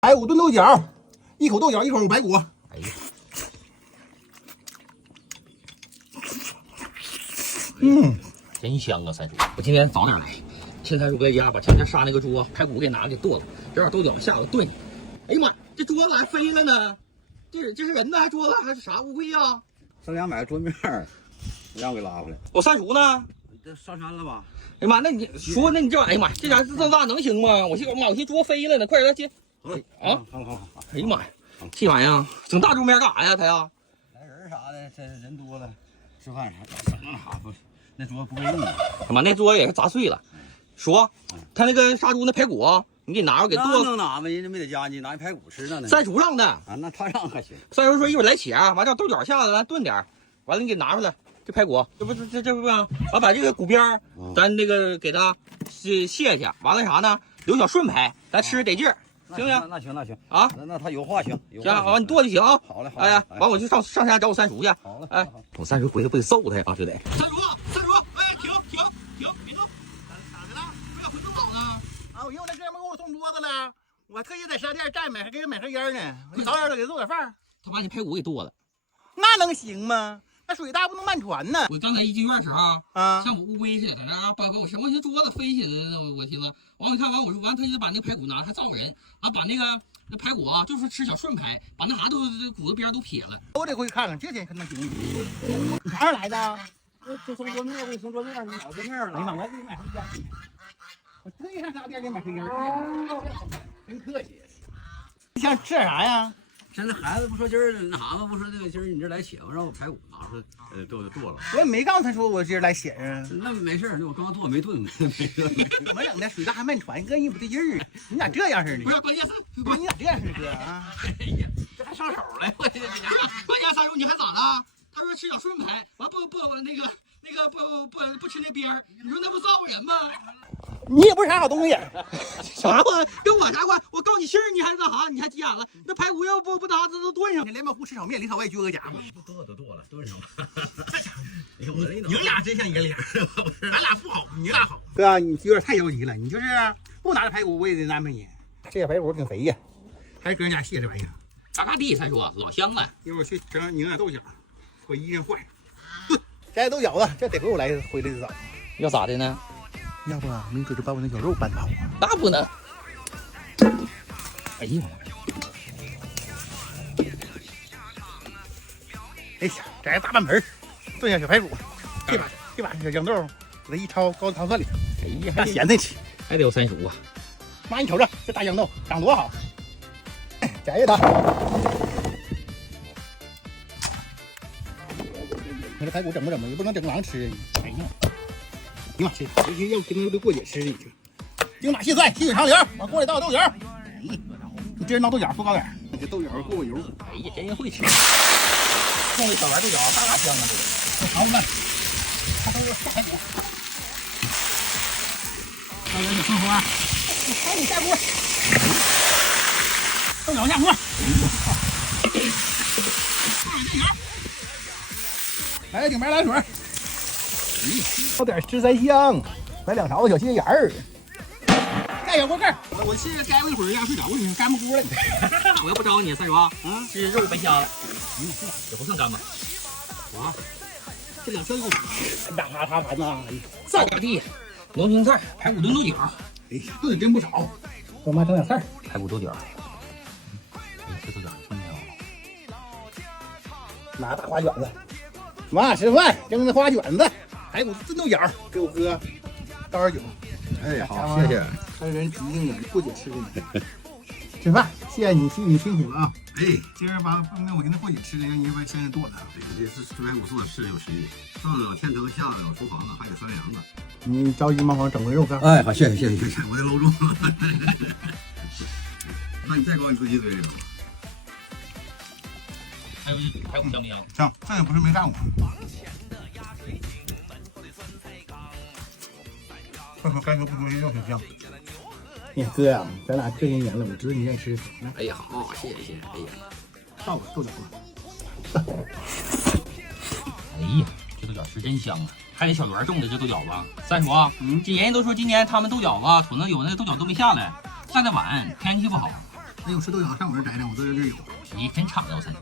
排骨炖豆角，一口豆角，一口排骨。哎呀，真香啊！三叔，我今天早点来，趁三叔在家，把前天杀那个猪排骨给拿给剁了，这把豆角下午炖。哎呀妈，这桌子咋还飞了呢？这是人呢，还桌子还是啥乌龟呀？上家买个桌面，让我给拉回来。我三叔呢？这上山了吧？哎呀妈，那你说，那你这玩意儿，哎呀妈，这家伙这么大能行吗？我寻桌飞了呢，快点接。好，好。哎呀妈呀，这玩意儿整大桌面干啥呀？他呀？来人啥的，这人多了，吃饭啥省那啥不？那桌不够用啊！他妈那桌也是砸碎了。说，他那个杀猪那排骨啊，你给拿着给剁。那能拿吗？人家没在家，你拿一排骨吃呢。三叔让的啊，那他让还行。三叔说一会儿来且，完让豆角下来，完炖点，完了你给拿出来。这排骨，这不完把这个骨边儿，咱那个给它卸下，完了啥呢？留小顺排，咱吃得劲儿，行不行？那行啊，那他有话行。行，完你剁就行啊。好嘞，哎呀，完我就上山找我三叔去。好嘞，哎，我三叔回去不得揍他呀？这得。三叔，哎，停，别动，咋的了？不要回头跑呢。啊，我因为那哥们给我送桌子了，我特意在商店站买，还给人买盒烟呢。我早点给他做点饭。他把你排骨给剁了，那能行吗？那水大不能漫船呢。我刚才一进院时啊，像乌龟似的，在那把我什么这桌子飞起来了，我寻思，完我一看完我说完，他就把那排骨拿，还造人，完把那排骨啊，就是吃小顺排，把那啥都骨头边都撇了。我得回去看看，这天可能行。你啥时候来的？就送桌面，我给你送桌面，你买桌面了。哎呀妈，我给你买盒烟。我特意上商店给你买盒烟。真客气。你想吃点啥呀？现在孩子不说今儿那啥吗？不说那个今儿你这来且吗？让我排骨拿出来，剁了。我也没告诉他说我今儿来写啊。那没事，那我刚做没炖，没炖。怎么整的？水大还漫船，跟人不对劲儿。你咋这样似的？不是，关键是你咋这样似的哥啊？哎呀，这还上手了，我这家伙。关键三叔你还咋了？他说吃小顺排，完不吃那边儿，你说那不造人吗？你也不是啥好东西。啥话跟我啥关？我告你信儿，你还那啥？你还急眼了？那排骨要不拿这都炖上。连毛糊吃炒面，里头我也撅个夹子。剁了，炖上了。哎呦，你们俩真像爷俩，咱俩不好，你俩好。对啊，你有点太着急了。你就是不拿着排骨，我也得安排你。这排骨挺肥呀，还是搁人家卸这玩意儿。嘎嘎地，三叔老香了。一会儿去整拧点豆角，我衣裳换。摘豆角子，这得回我来回来的早。要咋的呢？要不明哥就把我那小肉搬跑。那不能。哎呀妈呀！哎呀，摘个大半盆，炖下小排骨，这把小豇豆给它一焯，高汤蒜里，哎呀，大咸菜吃，还得有三叔啊！妈，你瞅着这大豇豆长多好，摘它。你这排骨整吧，也不能整狼吃。哎呀，行吧，这要跟着过节吃你去。精打细算，细水长流，往锅里倒豆角。哎，你这人闹豆角多高点，这豆角过油。哎呀，真会吃。弄这小丸豆角，大香啊！这尝尝看，它都是下排骨。大家小葱花，排骨下锅，豆角下锅。来个顶白来水，倒点十三香，来2勺子小心眼儿，盖小锅盖。我现在该我一会儿让睡着了，你干不锅了。我要不招你，三叔啊，这肉白瞎了，也不算干巴。啊，这2圈够大他盘呐！大嘎地，龙青菜，排骨炖豆角。哎呀，炖的真不少。我妈整点菜，排骨豆角。这豆角听见了？拿大花卷子。妈吃饭，蒸的花卷子，排骨炖豆角，给我哥倒点酒。哎，好，谢谢。看人急性子，过节吃的你。吃饭，谢谢你辛苦了啊！哎，今儿把我跟他过节吃的，让你把先生剁了。这是吃排骨做是有实力，上有天成，下有厨房子，还得酸凉子。你着急忙慌整回肉干。哎，好，谢谢，我得搂住。那你再搞你自己嘴里。还有排骨香不香？香，这也不是没干过。快说该说不说，肉挺香。哎呀，哥呀，咱俩这些年了，我知道你愿意吃什么。哎呀，好，谢谢。哎呀，倒吧，豆角吧。哎呀，这豆角是真香啊！还得小栾种的这豆角子。三叔啊，这人家都说今年他们豆角子，瞅那有那豆角都没下来，下的晚，天气不好。那有吃豆角上我这摘的，我这有。你真敞亮，三叔。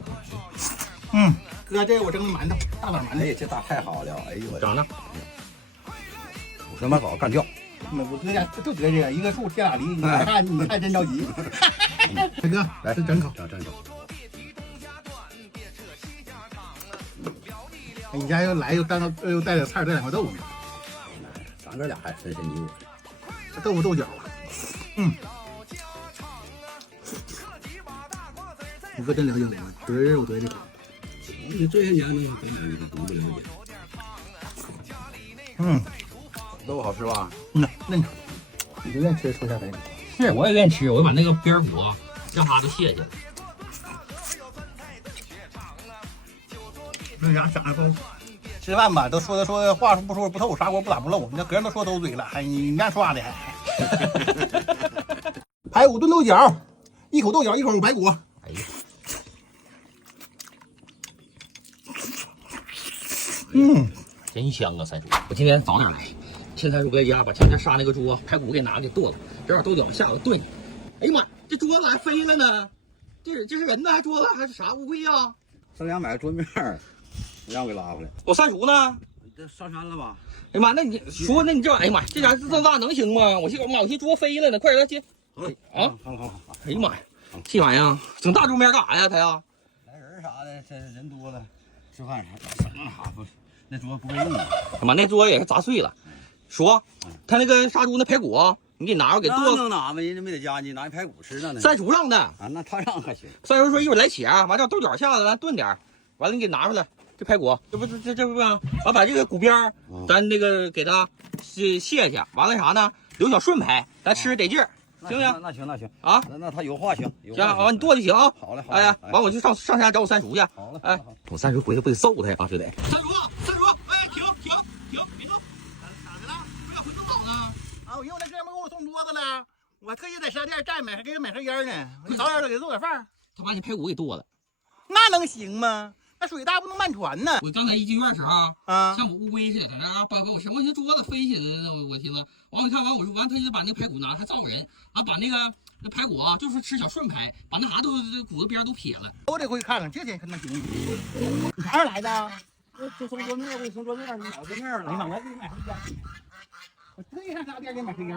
哥，这我蒸的馒头，大碗馒头。哎，这大太好了！哎呦我，长呢？我他妈早干掉。我哥家就得这个，一个树贴俩梨，你看真着急。大哥，来吃整口，整口。你家又来又带点菜，带两块豆腐。咱哥俩还分你我。这豆腐豆角，你哥真了解我，我得这口。你这些年呢，根本就不了解。豆腐好吃吧？嫩。你就愿意吃抽下肥。是，我也愿意吃，我就把那个边骨让它都卸下来。那家长得吃饭吧，都说话不说不透，砂锅不打不漏。那别人都说都嘴了，还你这说话的还。排骨炖豆角，一口豆角，一口排骨。哎呀，真香啊，三叔！我今天早点来，趁三叔搁家把前天杀那个猪排骨给剁了，正好豆角下了炖。哎呀妈，这桌子还飞了呢！这是人呢，还桌子还是啥乌龟呀？上家买个桌面，让我给拉回来。我三叔呢？这上山了吧？哎呀妈，那你说，那你这玩意儿，哎呀妈，这家伙这么大能行吗？我寻桌飞了呢，快点来接。好。哎呀妈呀，这玩意儿整大桌面干啥呀？他呀？来人啥的，这人多了，吃饭省那啥不，那桌不够用啊。他妈那桌也是砸碎了。说，他那个杀猪那排骨，你给拿着给剁。能拿吗？人家没在家，你拿排骨吃呢。三叔让的啊，那他让还行。三叔说一会儿来切，完叫豆角下来，完炖点，完了你给拿出来。这排骨，这不完把这个骨边咱那个给它卸下，完了啥呢？留小顺排，咱吃得劲儿，行不行？那行啊，那他有话行。行，完你剁就行啊。好嘞，哎呀，完我就上山找我三叔去。好嘞，哎，我三叔回去不得揍他呀？这得。三叔，哎，停，别动，咋的了？不要回头跑呢。啊，因为那哥们给我送桌子了，我还特意在商店站买，还给他买盒烟呢。我早点给他做点饭。他把你排骨给剁了，那能行吗？那水大不能漫船呢。我刚才一进院时候啊，像乌龟似的，在那包给我吃，我寻思桌子飞起来了，我寻思，完我看完我说完，他就把那个排骨拿，还造人，完把那排骨就是吃小顺排，把那啥都骨头边都撇了。我得回去看看，这天可能行。你啥时候来的？就送桌面，我送桌面，你买桌面了。你妈，我给你买盒烟。我特意上商店给你买盒烟，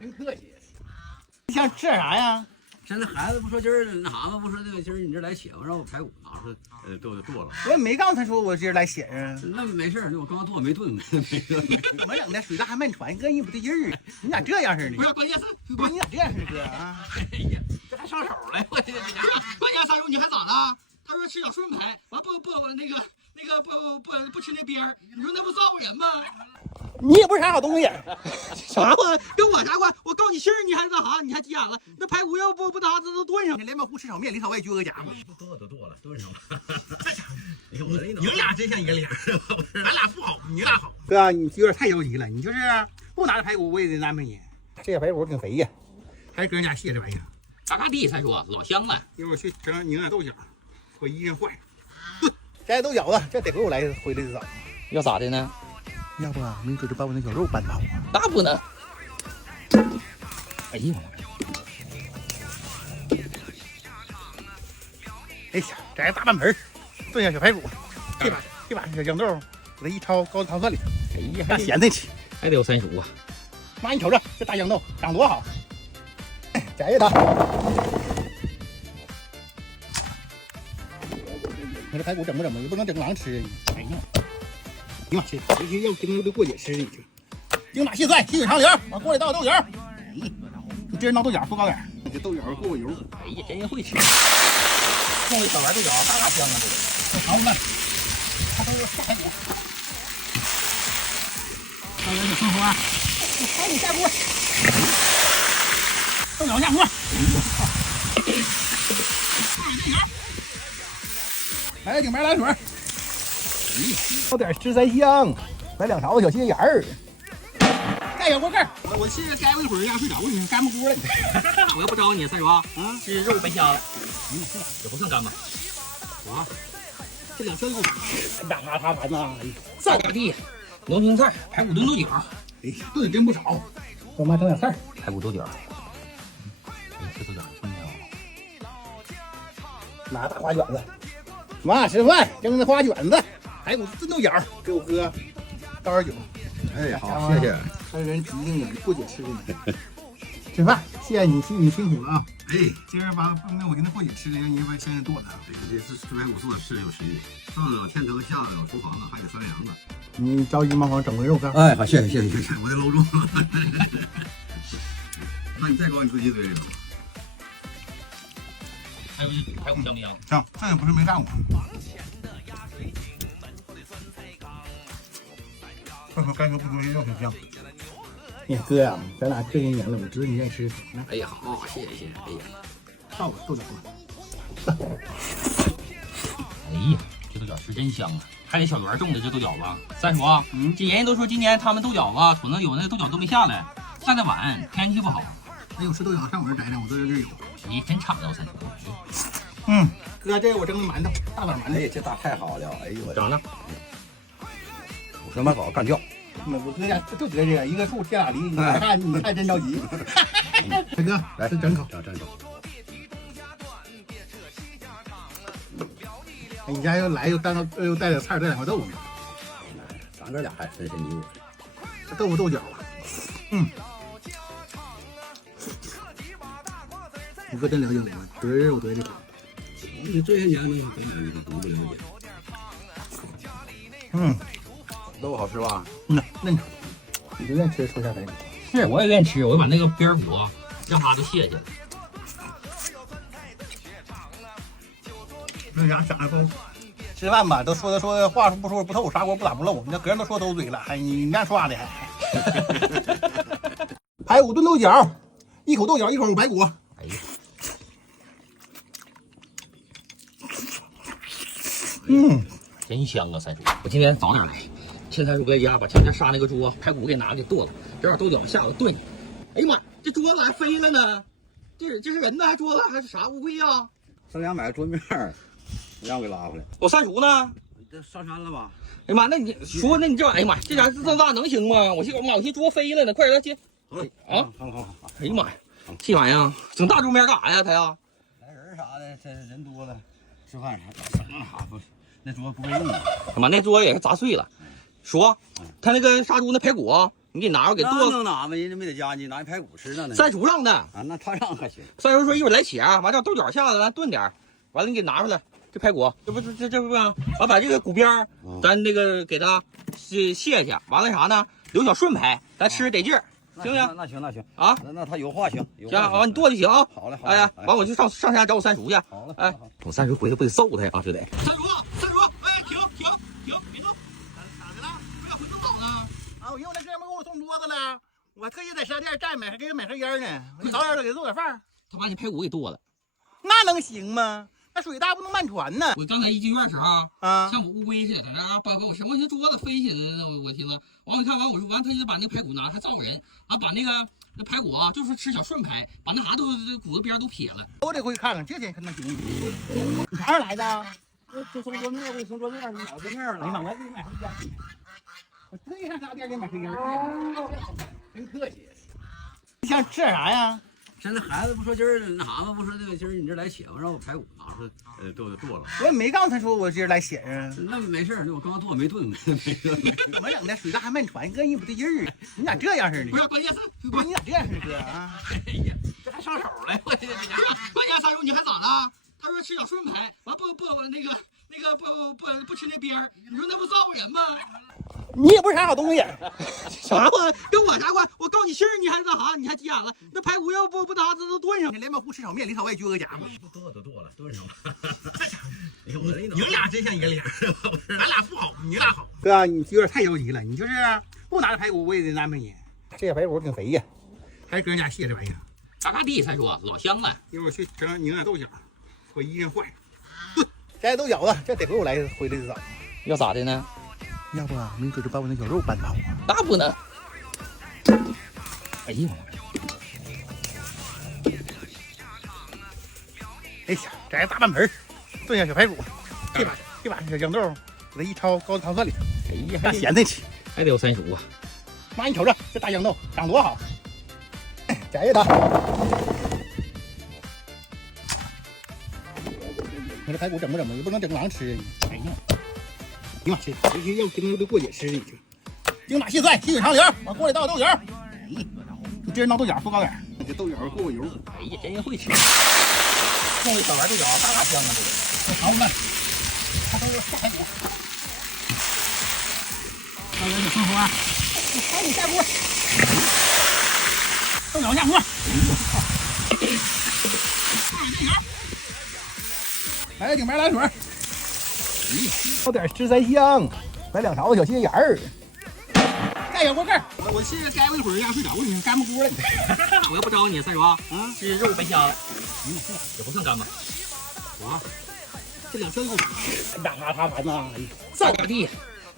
真客气。你想吃点啥呀？现在孩子不说今儿那啥吗？不说这个今儿你这来且吧，让我排骨拿出来，剁了。我也没告诉他说我今儿来写啊。那没事，我刚剁没炖呢。怎么整的？水大还漫船，哥你不对劲儿。你咋这样似的？不是，关键是你咋这样似的，哥啊？哎呀，这还上手了！我这关键三叔你还咋了？他说吃小顺排，完不吃那边儿，你说那不造人吗？你也不是啥好东西，啥话跟我啥关？我告你信儿，你还那啥，你还急眼了？那排骨要不拿这都炖上。你连毛糊吃炒面，里炒外撅个家伙，剁了，炖上了。这家伙，哎呦，我这你俩真像爷俩，咱俩不好，你俩好。哥，你有点太着急了，你就是不拿着排骨，我也得安排你。这个排骨挺肥呀，还是搁人家卸这玩意儿。嘎嘎地，三叔老香了。一会儿去整拧点豆角，我衣裳坏。摘豆角子，这得给我来回来早。要咋的呢？要不明哥就把我那小肉拌倒。那不能。哎呀妈呀！哎呀，摘个大半盆炖下小排骨，这把小豇豆给它一焯，高汤饭里。哎呀，那咸菜吃，还得有三叔啊！妈，你瞅瞅这大豇豆长多好，摘它。你这排骨整不整吧？也不能整狼吃。哎呀，你妈这尤其要跟那过节吃，你这精打细算，细水长流，往锅里倒豆角。哎，你这人闹豆角不高点，你这豆角过过油。哎呀，真会吃！弄这小丸豆角，大香啊！这个，这尝尝，它都是下排骨。倒点小葱花，赶紧下锅，豆角下锅。来个顶白来水，倒点十三香，来2勺子小心眼儿，盖小锅盖。我去该过一会儿让睡着，你干不锅了。我又不招你，三叔啊，这肉白瞎了，也不算干吧？啊，这2圈肉，大盘呐，大嘎地，浓青菜，排骨炖豆角，哎，炖的真不少。我妈整点菜，排骨豆角，吃豆角。拿大花卷子，妈吃饭蒸的花卷子，排骨炖豆角，给我哥倒点酒。哎，好，谢谢。还有人提醒你过节吃的呢。吃饭，谢谢你辛苦了啊！哎，今儿把那我给他过节吃的，让你把先生剁了。这是吃排骨做是有食欲，上有天堂，下有厨房子，还有酸凉子。你着急忙慌整回肉干。哎，好，谢谢，我得搂住。那你再搞你自己嘴里头。还有排骨香不香？香，这也不是没干过。干说不说又挺香。哎哥呀，咱俩这些年了，我知道你愿意吃啥呢？哎呀，好，谢谢。哎呀，倒豆角子。哎呀，这豆角是真香啊！还得小圆种的这豆角子。三叔啊，这人家都说今年他们豆角子可能有那个豆角都没下来，下的晚，天气不好。哎呦，吃豆角上我这摘摘，我这有。你真敞亮，三叔。哥，这是我蒸的馒头，大碗馒头。哎，这大太好了！哎呦，我长呢？我他妈搞干叫。我哥家就得这个，一个树天俩梨，你看真着急。大哥，来这整口，整口。你家又来又带点菜，带两块豆腐。咱哥俩还分身泥。这豆腐豆角啊，你哥真了解我，得人我得这个。你这些年呢，咱俩你都不了解。豆腐好吃吧？嫩口。你就愿意吃抽下排骨？是，我也愿意吃，我就把那个边骨让它都卸下。那家长得丰富。吃饭吧，都说话不说不透，砂锅不打不漏。你这别人都说都嘴了，还你那说话的还。排骨炖豆角，一口豆角一口排骨。哎呀，真香啊，三叔！我今天早点来，趁三叔不在家，把前天杀那个猪排骨给剁了，正好豆角下午炖。哎呀妈，这桌子还飞了呢！这是人呢，还桌子还是啥乌龟呀？上家买个桌面，让我给拉回来。我三叔呢？这上山了吧？哎呀妈，那你说，那你这玩意儿，哎呀妈，这家这么大能行吗？我寻桌飞了呢，快点来接。好。哎呀妈呀，这玩意儿整大桌面干啥呀？他呀？来人啥的，这人多了，吃饭啥省啥不？那桌不会用的。他妈那桌也是砸碎了。说，他那个杀猪那排骨，你给拿着给剁。那能拿吗？人家没在家，你拿排骨吃呢。三叔让的啊，那他让还行。三叔说一会儿来切，完这豆角下来，咱炖点，完了你给拿出来。这排骨，这不完把这个骨边咱那个给它卸下，完了啥呢？留小顺排，咱吃得劲儿，行不行？那行啊，那他有话行。行，完你剁就行啊。好嘞，哎呀，完我就上山找我三叔去。好嘞，哎，我三叔回去不得揍他呀？啊，这得。三叔，哎，停，别动，咋的了？不要回头跑呢？啊，我因为那哥们给我送桌子了，我还特意在商店站买，还给他买盒烟呢。我早点给他做点饭。他把你排骨给剁了，那能行吗？那水大不能漫船呢。我刚才一进院时啊，像乌龟似的，在那把我什么这桌子飞起来了，我听了。完我看完我说完，他就把那个排骨拿，还造人，完把那排骨啊，就是吃小顺排，把那啥都骨头边都撇了。我得回去看看，这天可能行。你啥时候来的？就送桌面，我给送桌面，你买桌面了。哎呀妈，我给你买盒烟。我特意上商店给你买盒烟，真客气。你想吃点啥呀？现在孩子不说今儿那啥吗？不说那个今儿你这来且吗？让我排骨拿出来，剁了。我也没告诉他说我今儿来写啊。那没事，那我刚剁没炖，没事。怎么整的？水大还漫船，哥你不对劲儿啊！你咋这样似的？不是关键是，不是你咋这样似的哥啊？哎呀，这还上手了，我这家伙！关键三叔你还咋了？他说吃小顺排，完不吃那边儿，你说那不造人吗？你也不是啥好东西，啥不跟我啥关？我告你信儿，你还那啥？你还急眼了？那排骨要不拿这都炖上。你连毛糊吃炒面，里头我也撅个夹子。剁了，炖上了。哎呦，你们俩真像一个脸，咱俩不好，你俩好。哥，你有点太着急了，你就是不拿着排骨，我也得安排你。这排骨挺肥呀，还是搁人家卸这玩意儿。嘎嘎地，三叔老香了。一会儿我去整拧点豆角，我衣裳坏。炖，摘豆角子，这得回我来回来的早。要咋的呢？要不明哥就把我那小肉搬跑啊？那不能。哎呀！哎呀，摘大半盆，炖下小排骨，这把小豇豆给它一焯，高汤蒜里，哎呀，大咸菜吃，还得有三叔啊！妈，你瞅瞅这大豇豆长多好，摘呀它。你这排骨整不整吧？也不能整狼吃，哎呀，行吧，这尤其要跟那过节吃，你说精打细算，细水长流，往锅里倒豆油。哎，你这人闹豆角，多高点，这豆角过油。哎呀，真会吃。弄一小丸豆角，大香啊！这个。好们，它都是下锅。来来，你生活，赶紧下锅。豆角下锅。来个顶白来水，倒点十三香，来2勺子小心眼儿，盖小锅盖。我现在盖我一会儿让睡着了，干不锅了。我又不招你，三叔啊，是肉白瞎了，也不算干吧。啊，这2圈够大咖塌盘呐！萨嘎地，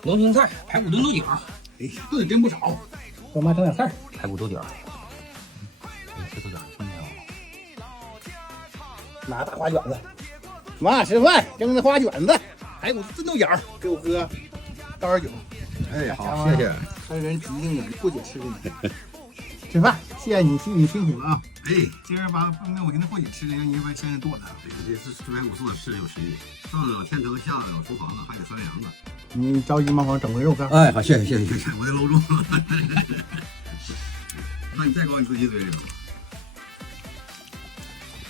龙青菜，排骨炖豆角，哎，炖的真不少。我妈整点菜，排骨豆角。哎，这豆角挺香。拿大花卷子。妈吃饭，蒸的花卷子，排骨炖豆角，给我哥倒点酒。哎，好，谢谢。看人急性子，过节吃的呢。吃饭，谢谢你辛苦了啊！哎，今儿把我跟他过节吃的，让你把先生剁了。这是吃排骨做是有食欲，上得了天成，下得了厨房子，还得拴梁子。你着急忙慌整回肉干。哎，好，谢谢，我得搂住。那你再搞你自己嘴里。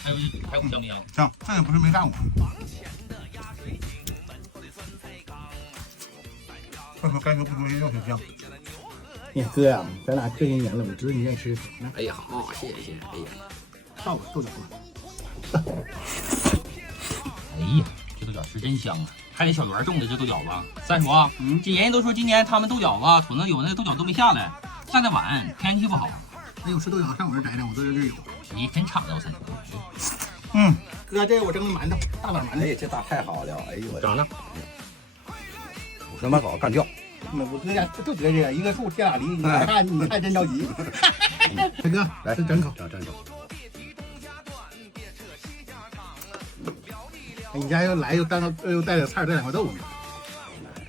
还有排骨香不香？香，这也不是没干过。快说该说不说，肉挺香。哎哥呀，咱俩这些年了，我知道你愿意吃啥呢？哎呀，好，谢谢。哎呀，倒吧，豆角吧。哎呀，这豆角是真香啊！还得小栾种的这豆角子。三叔啊，这人家都说今年他们豆角子可能有那个豆角都没下来，下的晚，天气不好。那有吃豆角上我这摘摘，我这有。你真敞亮，三叔。哥，这我蒸的馒头，大碗馒头。哎，这大太好了！哎呦我，长呢？我他妈早干掉。我哥家就得这个，一个树贴俩梨，你看真着急。大哥，来整口，整口。你家又来又带点菜，带2块豆腐。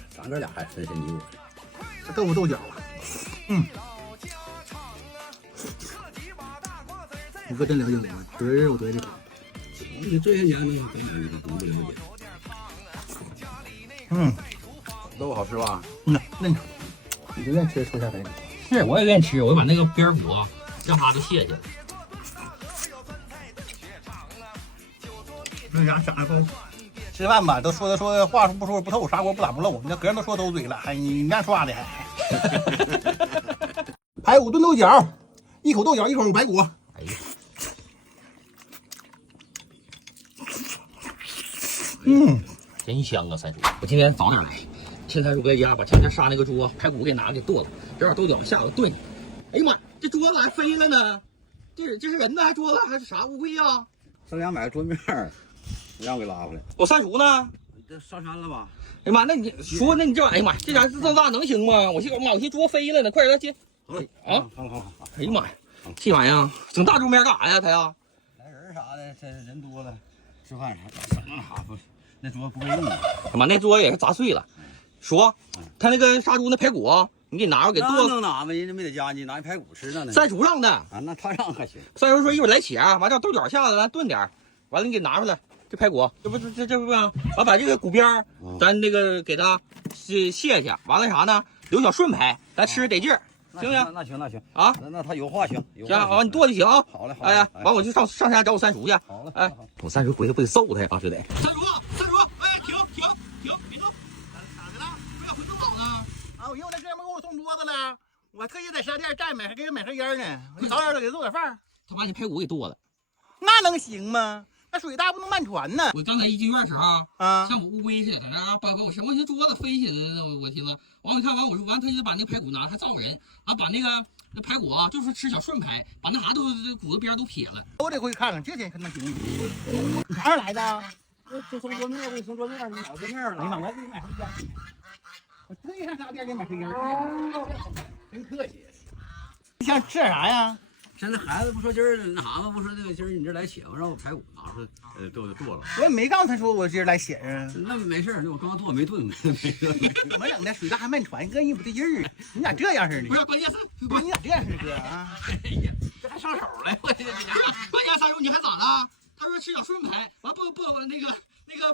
咱哥俩还分身泥我。这豆腐豆角啊，你哥真了解我，我得这口。你这些年呢，咱俩怎么不了解？豆腐好吃吧？嫩。你就愿意吃抽下来。是，我也愿意吃，我就把那个边骨让它都卸下。那家长得都吃饭吧，都说话不说不透，砂锅不打不漏。那别人都说都嘴了，还你那说话的还。排骨炖豆角，一口豆角，一口排骨。哎呀，真香啊，三叔！我今天早点来，趁三叔搁家把前天杀那个猪排骨给剁了，这点豆角下了炖。哎呀妈，这桌子还飞了呢！这是人呢，还桌子还是啥乌龟呀？上家买个桌面，让我给拉回来。我三叔呢？这上山了吧？哎呀妈，那你说，那你这玩意儿，哎呀妈，这家伙这么大能行吗？我寻桌飞了呢，快点来接。好。哎呀妈呀，这玩意儿整大桌面干啥呀？他呀？来人啥的，这人多了，吃饭啥省那啥不？那桌不会用。哎呀妈，那桌也是砸碎了。说，他那个杀猪那排骨，你给拿着给剁。能拿吗？人家没在家，你拿排骨吃呢。三叔让的啊，那他让还行。三叔说一会儿来切，完叫豆角下来，咱炖点，完了你给拿出来。这排骨，这不完把这个骨边咱那个给它卸下，完了啥呢？留小顺排，咱吃得劲儿，行不行？那行啊，那他有话行。行，完你剁就行啊。好嘞。哎呀，完我就上山找我三叔去。好嘞。哎，我三叔回去不得揍他呀？这得。三叔，哎，停，别动。咋的了？不要回正好呢？啊，我因为那哥们给我送桌子了，我特意在商店站给人买盒烟呢。我早点给他做点饭。他把你排骨给剁了，那能行吗？那水大不能漫船呢。我刚才一进院时候啊，像乌龟似的，在那把我寻思桌子飞起来了，我寻思，完我看完我说完，他就把那个排骨拿，还造人，完把那排骨就是吃小顺排，把那啥都骨头边都撇了。我得回去看看，这天可能行。你啥时候来的？就送桌面，我给你送桌面，你买桌面了。哎呀妈，我给你买盒烟。我特意上商店给你买盒烟，真客气。你想吃点啥呀？现在孩子不说今儿那啥吗？不说那个今儿你这来且吧，让我排骨拿出来，剁了。我也没告诉他说我今儿来写啊。那没事，我刚剁没炖呢。怎么整的？水大还漫船，哥你不对劲儿啊！你咋这样似的？不是，关键是你咋这样似的，哥啊？哎呀，这还上手了！我这关键三叔你还咋了？他说吃小顺排，完不那那个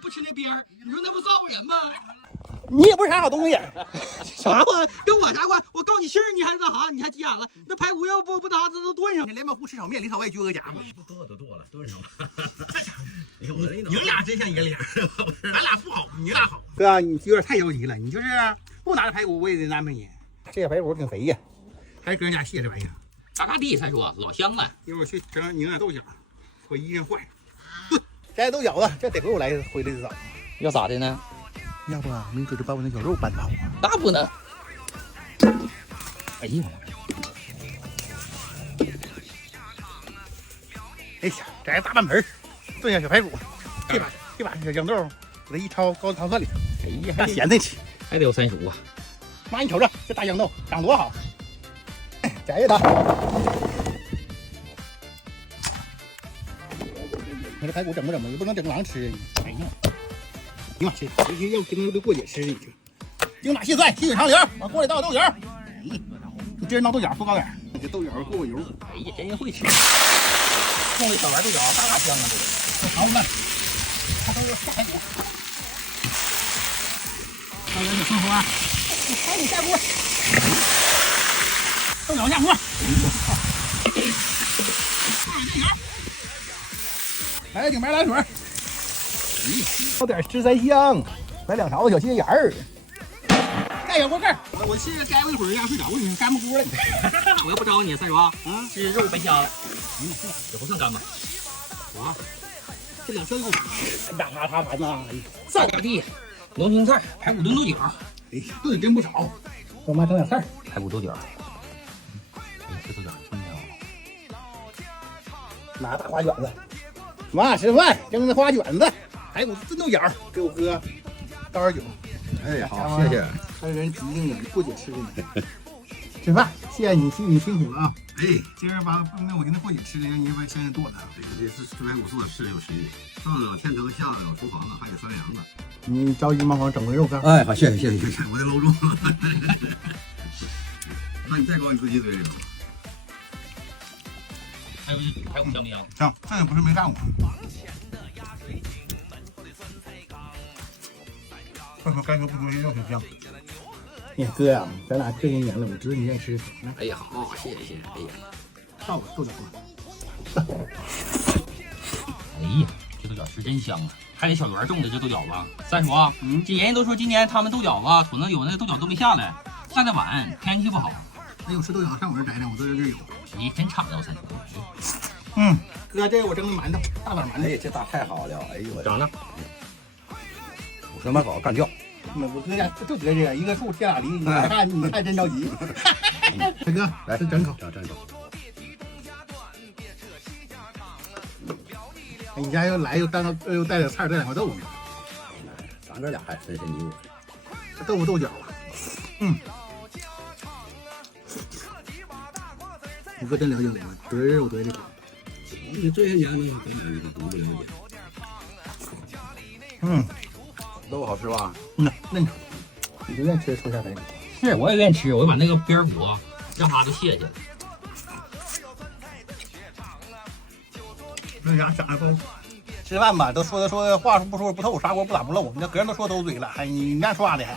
不吃那边儿，你说那不造人吗？你也不是啥好东西。啥话？跟我啥关？我告你信儿，你还那啥？你还急眼了？那排骨要不打这都炖上。你连毛糊吃炒面里头我也撅个夹嘛。剁都剁了，炖上了。哎呦，你们俩真像一个脸，咱俩不好，你俩好。哥，你有点太着急了，你就是不拿着排骨我也得安排你。这些排骨挺肥呀，还是搁人家卸这玩意儿。嘎嘎地才说老香了。一会儿去整拧点豆角，回衣裳换。这豆角子，这得回我来回来的早。要咋的呢？要不你搁这把我那小肉拌好。那不能。哎呀妈呀！哎呀，这还大半盆炖下小排骨，这把小豇豆给它一焯，高汤饭里头。哎呀，那咸的吃，还得有三熟啊！妈，你瞅瞅这大豇豆长多好，摘下它。你这排骨整不整吧？也不能整狼吃。哎呀，你妈这要跟那过节吃你这。精打细算，细水长流，往锅里倒豆角。哎，你这人闹豆角不高点，你这豆角过个油。哎呀，真会吃。弄个小丸豆角，嘎嘎香啊！这尝尝，它都是下排骨。大哥，你生活啊？赶紧下锅，豆角下锅。来个顶白来水，倒点十三香，来2勺子小心眼儿，盖小锅盖。我现在盖过一会儿，让睡着了，你干不锅了你。我要不招你，三叔啊，这肉白瞎了，也不算干吧？啊，这2升够，大啪啪盘呐！萨嘎地，浓青菜，排骨炖豆角，哎，炖的真不少。我妈整点菜，排骨豆角。哎，这豆角真香。拿大花卷子。妈吃饭，蒸的花卷子，排骨炖豆角，给我哥倒点酒。哎，好，谢谢。还有人提醒你过节吃的呢。吃饭，谢谢你辛苦了啊！哎，今儿那我跟他过节吃的，让你把先生剁了。这是吃排骨做是有实力，上有天成，下有厨房子，还得拴梁子。你着急忙慌整回肉干。哎，好，谢谢，我得搂住。那你再搞你自己嘴里了。还有排骨香不香？香，这也不是没干过。快说该说不说，这肉挺香。哎呀，哥呀，咱俩这些年了，我知道你愿意吃。哎呀，好，谢谢。哎呀，倒吧，豆角吧。哎呀，这豆角是真香啊！还得小圆种的这豆角子。三叔啊，这人家都说今年他们豆角子可能有那个豆角都没下来，下的晚，天气不好。哎呦，吃豆角上我这摘的，我这有。你真敞亮，三叔。哥，这个我蒸的馒头，大碗馒头。哎，这大太好了，哎呦我长呢。我他妈搞干掉。我哥家就得这个，一个树贴俩梨，你看真着急。大哥，来这整口，整口。你家又来又带点菜，带2块豆腐。咱这俩还分你我。这豆腐豆角啊，你哥真了解我，得人我得这口。你这些年呢，根本就不了解。豆腐好吃吧？嫩。你就愿意吃抽下排骨？是，我也愿意吃，我就把那个边骨让它都卸下来。那家长得丰富。吃饭吧，都说话不说不透，砂锅不打不漏。你这个人都说都嘴了，还你那说话的还。